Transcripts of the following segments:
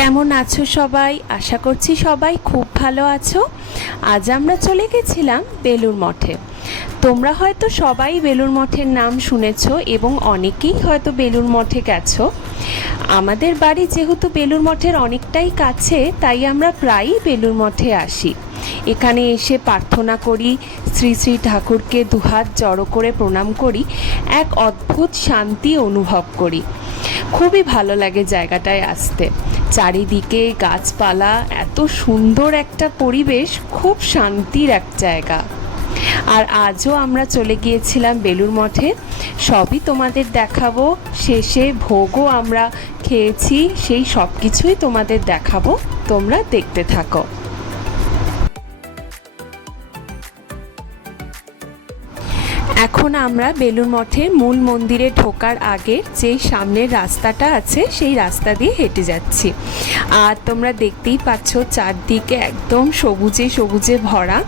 কেমন আছো সবাই? আশা করছি সবাই খুব ভালো আছো। আজ আমরা চলে গেছিলাম বেলুড় মঠে। তোমরা হয়তো সবাই বেলুড় মঠের নাম শুনেছো এবং অনেকেই হয়তো বেলুড় মঠে গেছো। আমাদের বাড়ি যেহেতু বেলুড় মঠের অনেকটাই কাছে, তাই আমরা প্রায়ই বেলুড় মঠে আসি। এখানে এসে প্রার্থনা করি, শ্রী শ্রী ঠাকুরকে দুহাত জড়ো করে প্রণাম করি, এক অদ্ভুত শান্তি অনুভব করি। খুবই ভালো লাগে জায়গাটায় আসতে। চারিদিকে গাছপালা, এত সুন্দর একটা পরিবেশ, খুব শান্তির এক জায়গা। আর আজও আমরা চলে গিয়েছিলাম বেলুড় মঠে, সবই তোমাদের দেখাবো। শেষে ভোগও আমরা খেয়েছি, সেই সব কিছুই তোমাদের দেখাবো, তোমরা দেখতে থাকো। এখন আমরা বেলুড় মঠে মূল মন্দিরে ঢোকার আগে যে সামনের রাস্তাটা আছে সেই রাস্তা দিয়ে হেঁটে যাচ্ছি। আর তোমরা দেখতেই পাচ্ছ চারদিকে একদম সবুজে সবুজে ভরা,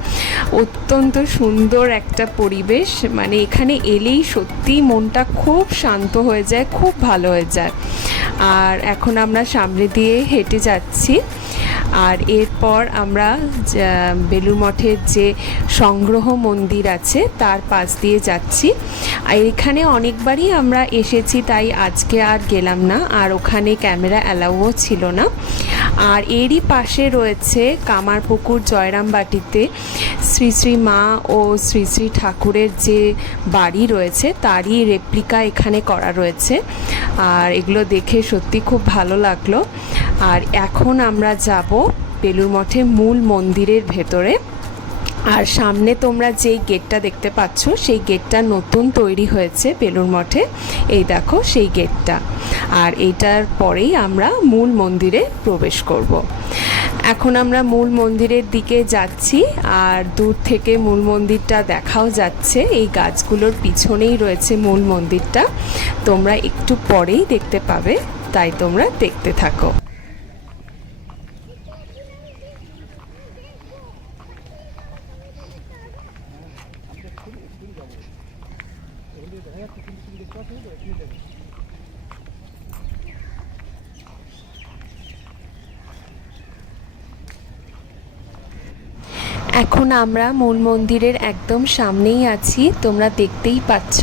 অত্যন্ত সুন্দর একটা পরিবেশ। মানে এখানে এলেই সত্যি মনটা খুব শান্ত হয়ে যায়, খুব ভালো হয়ে যায়। আর এখন আমরা সামনে দিয়ে হেঁটে যাচ্ছি। আর এরপর আমরা বেলুড় মঠের যে সংগ্রহ মন্দির আছে তার পাশ দিয়ে যাচ্ছি। আর এখানে অনেকবারই আমরা এসেছি, তাই আজকে আর গেলাম না, আর ওখানে ক্যামেরা অ্যালাউও ছিল না। আর এরই পাশে রয়েছে কামারপুকুর জয়রামবাটিতে শ্রী শ্রী মা ও শ্রী শ্রী ঠাকুরের যে বাড়ি রয়েছে তারই রেপ্লিকা এখানে করা রয়েছে। আর এগুলো দেখে সত্যি খুব ভালো লাগলো। আর এখন আমরা যাব বেলুড় মঠের মূল মন্দিরের ভেতরে। আর সামনে তোমরা যেই গেটটা দেখতে পাচ্ছ সেই গেটটা নতুন তৈরি হয়েছে বেলুড় মঠে, এই দেখো সেই গেটটা। আর এইটার পরেই আমরা মূল মন্দিরে প্রবেশ করব। এখন আমরা মূল মন্দিরের দিকে যাচ্ছি, আর দূর থেকে মূল মন্দিরটা দেখাও যাচ্ছে। এই গাছগুলোর পিছনেই রয়েছে মূল মন্দিরটা, তোমরা একটু পরেই দেখতে পাবে, তাই তোমরা দেখতে থাকো। এখন আমরা মূল মন্দিরের একদম সামনেই আছি, তোমরা দেখতেই পাচ্ছ।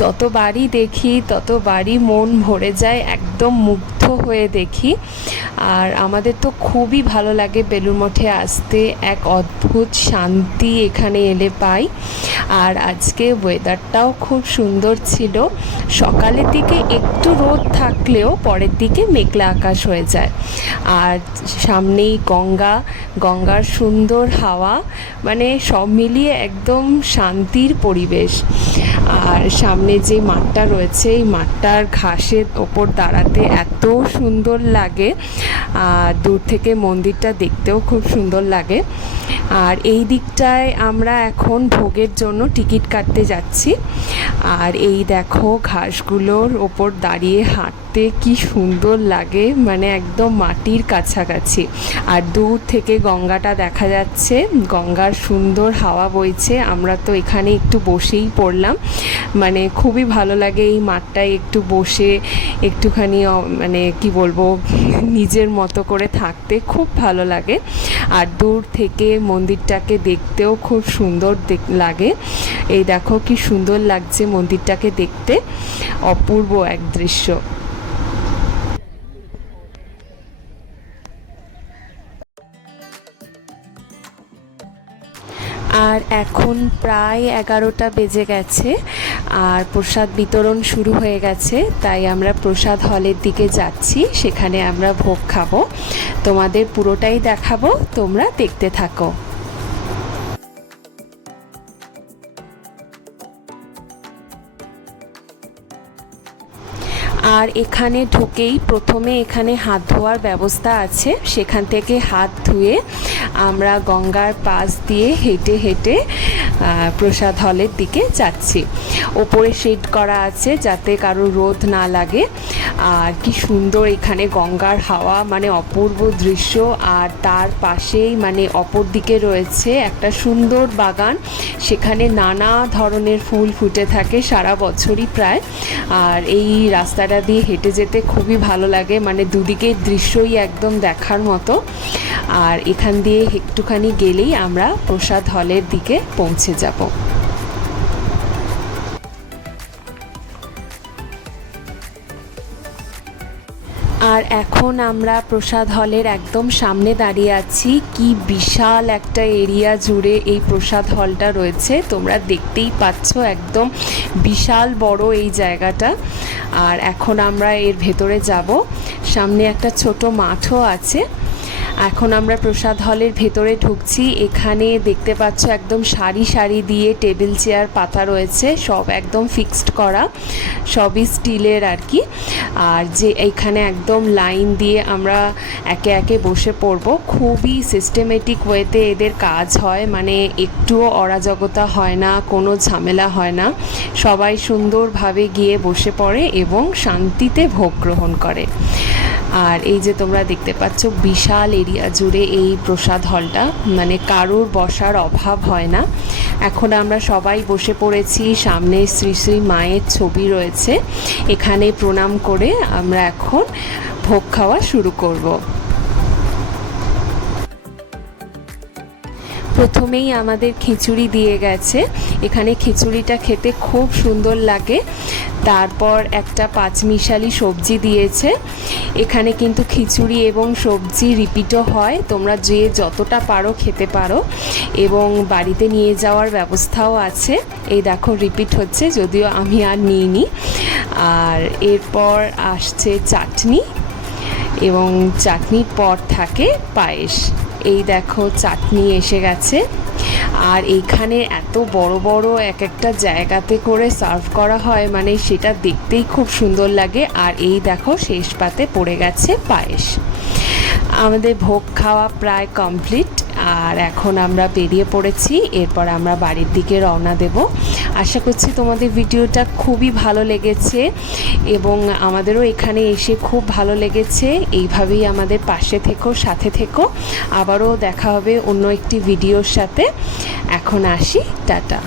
যতবারই দেখি ততবারই মন ভরে যায়, একদম মুগ্ধ হয়ে দেখি। আর আমাদের তো খুবই ভালো লাগে বেলুড় মঠে আসতে, এক অদ্ভুত শান্তি এখানে এলে পাই। আর আজকে ওয়েদারটাও খুব সুন্দর ছিল। সকালের দিকে একটু রোদ থাকলেও পরের দিকে মেঘলা আকাশ হয়ে যায়। আর সামনেই গঙ্গার সুন্দর হাওয়া, মানে সব মিলিয়ে একদম শান্তির পরিবেশ। আর সামনে যে মাঠটা রয়েছে, এই মাঠটার ঘাসের ওপর দাঁড়াতে এত সুন্দর লাগে। দূর থেকে মন্দিরটা দেখতেও খুব সুন্দর লাগে। আর এই দিকটায় আমরা এখন ভোগের জন্য টিকিট কাটতে যাচ্ছি। আর এই দেখো ঘাসগুলোর ওপর দাঁড়িয়ে হাঁটতে কি সুন্দর লাগে, মানে একদম মাটির কাছাকাছি। আর দূর থেকে গঙ্গাটা দেখা যাচ্ছে, গঙ্গার সুন্দর হাওয়া বইছে। আমরা তো এখানে একটু বসেই পড়লাম, মানে খুবই ভালো লাগে এই মাঠটায় একটু বসে একটুখানি মানে কি বলবো, নিজের মতো করে থাকতে খুব ভালো লাগে। আর দূর থেকে মন্দিরটাকে দেখতেও খুব সুন্দর লাগে। এই দেখো কি সুন্দর লাগছে মন্দিরটাকে দেখতে, অপূর্ব এক দৃশ্য। আর এখন প্রায় 11টা বেজে গেছে, আর প্রসাদ বিতরণ শুরু হয়ে গেছে, তাই আমরা প্রসাদ হলের দিকে যাচ্ছি। সেখানে আমরা ভোগ খাবো, তোমাদের পুরোটাই দেখাবো, তোমরা দেখতে থাকো। আর এখানে ঢুকেই প্রথমে এখানে হাত ধোয়ার ব্যবস্থা আছে, সেখান থেকে হাত ধুয়ে আমরা গঙ্গার পাশ দিয়ে হেঁটে হেঁটে প্রসাদ হলের দিকে যাচ্ছি। ওপরে শেড করা আছে যাতে কারো রোদ না লাগে। আর কি সুন্দর এখানে গঙ্গার হাওয়া, মানে অপূর্ব দৃশ্য। আর তার পাশেই মানে অপর দিকে রয়েছে একটা সুন্দর বাগান, সেখানে নানা ধরনের ফুল ফুটে থাকে সারা বছরই প্রায়। আর এই রাস্তাটা দিয়ে হেঁটে যেতে খুবই ভালো লাগে, মানে দুদিকের দৃশ্যই একদম দেখার মতো। আর এখান দিয়ে একটুখানি গেলেই আমরা প্রসাদ হলের দিকে পৌঁছে যাব। আর এখন আমরা প্রসাদ হলের একদম সামনে দাঁড়িয়ে আছি। কি বিশাল একটা এরিয়া জুড়ে এই প্রসাদ হলটা রয়েছে, তোমরা দেখতেই পাচ্ছ, একদম বিশাল বড় এই জায়গাটা। আর এখন আমরা এর ভেতরে যাব, সামনে একটা ছোট মাঠও আছে। এখন আমরা প্রসাদ হলের ভেতরে ঢুকছি। এখানে দেখতে পাচ্ছ একদম সারি সারি দিয়ে টেবিল চেয়ার পাতা রয়েছে, সব একদম ফিক্সড করা, সবই স্টিলের আর কি। আর যে এইখানে একদম লাইন দিয়ে আমরা একে একে বসে পড়ব। খুবই সিস্টেমেটিক ওয়েতে এদের কাজ হয়, মানে একটুও অরাজকতা হয় না, কোনো ঝামেলা হয় না। সবাই সুন্দরভাবে গিয়ে বসে পড়ে এবং শান্তিতে ভোগ গ্রহণ করে। আর এই যে তোমরা দেখতে পাচ্ছ বিশাল এরিয়া জুড়ে এই প্রসাদ হলটা, মানে কারোর বসার অভাব হয় না। এখন আমরা সবাই বসে পড়েছি, সামনে শ্রী শ্রী মায়ের ছবি রয়েছে, এখানে প্রণাম করে আমরা এখন ভোগ খাওয়া শুরু করব। প্রথমেই আমাদের খিচুড়ি দিয়ে গেছে, এখানে খিচুড়িটা খেতে খুব সুন্দর লাগে। তারপর একটা পাঁচমিশালি সবজি দিয়েছে। এখানে কিন্তু খিচুড়ি এবং সবজি রিপিটও হয়, তোমরা যে যতটা পারো খেতে পারো, এবং বাড়িতে নিয়ে যাওয়ার ব্যবস্থাও আছে। এই দেখো রিপিট হচ্ছে, যদিও আমি আর নিইনি। আর এরপর আসছে চাটনি, এবং চাটনির পর থাকে পায়েস। এই দেখো চাটনি এসে গেছে। আর এইখানে এত বড় বড় এক একটা জায়গাতে করে সার্ভ করা হয়, মানে সেটা দেখতেই খুব সুন্দর লাগে। আর এই দেখো শেষ পাতে পড়ে গেছে পায়েস। আমাদের ভোগ খাওয়া প্রায় কমপ্লিট, আর এখন আমরা বেরিয়ে পড়েছি। এরপর আমরা বাড়ির দিকে রওনা দেব। আশা করছি তোমাদের ভিডিওটা খুবই ভালো লেগেছে, এবং আমাদেরও এখানে এসে খুব ভালো লেগেছে। এইভাবেই আমাদের পাশে থেকো, সাথে থেকো। আবারও দেখা হবে অন্য একটি ভিডিওর সাথে। এখন আসি, টাটা।